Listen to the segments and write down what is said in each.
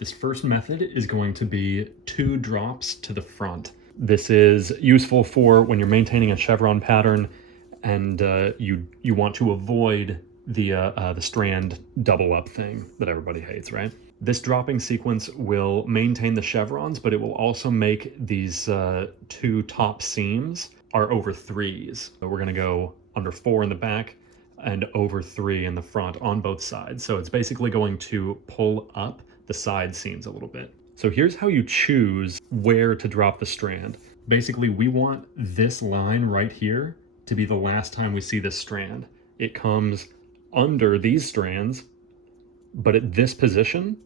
This first method is going to be 2 drops to the front. This is useful for when you're maintaining a chevron pattern and you want to avoid the strand double up thing that everybody hates, right? This dropping sequence will maintain the chevrons, but it will also make these 2 top seams are over 3s. So we're gonna go under 4 in the back and over 3 in the front on both sides. So it's basically going to pull up the side seams a little bit. So here's how you choose where to drop the strand. Basically, we want this line right here to be the last time we see this strand. It comes under these strands, but at this position,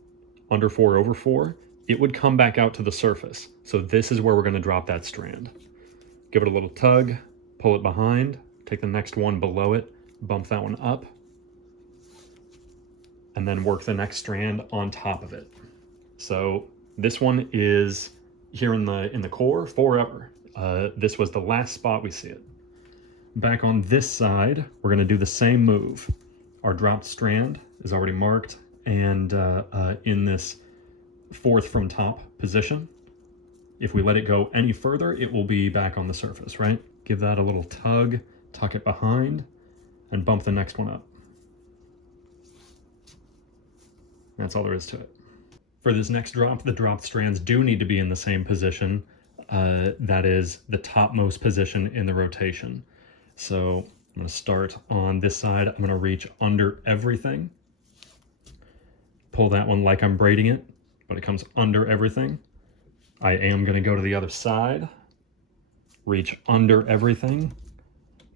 under 4 over 4, it would come back out to the surface. So this is where we're gonna drop that strand. Give it a little tug, pull it behind, take the next one below it, bump that one up, and then work the next strand on top of it. So this one is here in the core forever. This was the last spot we see it. Back on this side, we're gonna do the same move. Our dropped strand is already marked and in this 4th from top position. If we let it go any further, it will be back on the surface, right? Give that a little tug, tuck it behind, and bump the next one up. That's all there is to it. For this next drop, the dropped strands do need to be in the same position. That is the topmost position in the rotation. So I'm gonna start on this side. I'm gonna reach under everything. Pull that one like I'm braiding it, but it comes under everything. I am gonna go to the other side, reach under everything,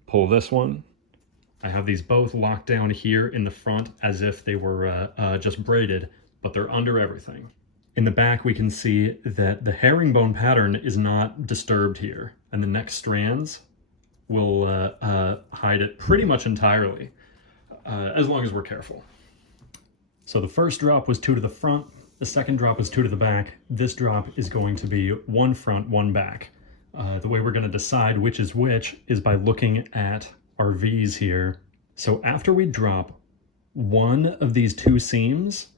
pull this one. I have these both locked down here in the front as if they were just braided, but they're under everything. In the back, we can see that the herringbone pattern is not disturbed here, and the next strands will hide it pretty much entirely, as long as we're careful. So the first drop was 2 to the front, the second drop was 2 to the back. This drop is going to be 1 front, 1 back. The way we're gonna decide which is by looking at our V's here. So after we drop, one of these 2 seams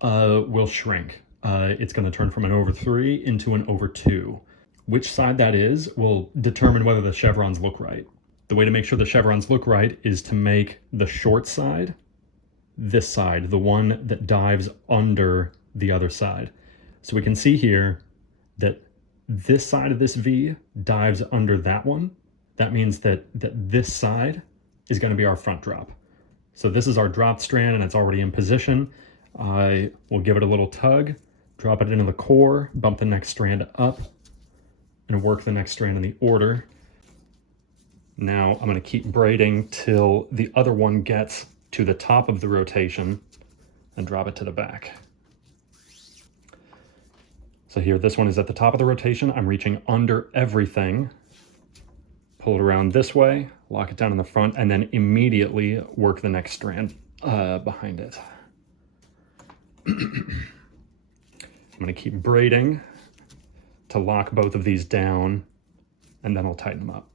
will shrink. It's gonna turn from an over 3 into an over 2. Which side that is will determine whether the chevrons look right. The way to make sure the chevrons look right is to make the short side this side, the one that dives under the other side. So we can see here that this side of this V dives under that one. That means that this side is going to be our front drop. So this is our dropped strand and it's already in position. I will give it a little tug, drop it into the core, bump the next strand up, and work the next strand in the order. Now I'm going to keep braiding till the other one gets to the top of the rotation and drop it to the back. So here, this one is at the top of the rotation. I'm reaching under everything, pull it around this way, lock it down in the front, and then immediately work the next strand behind it. I'm going to keep braiding to lock both of these down, and then I'll tighten them up.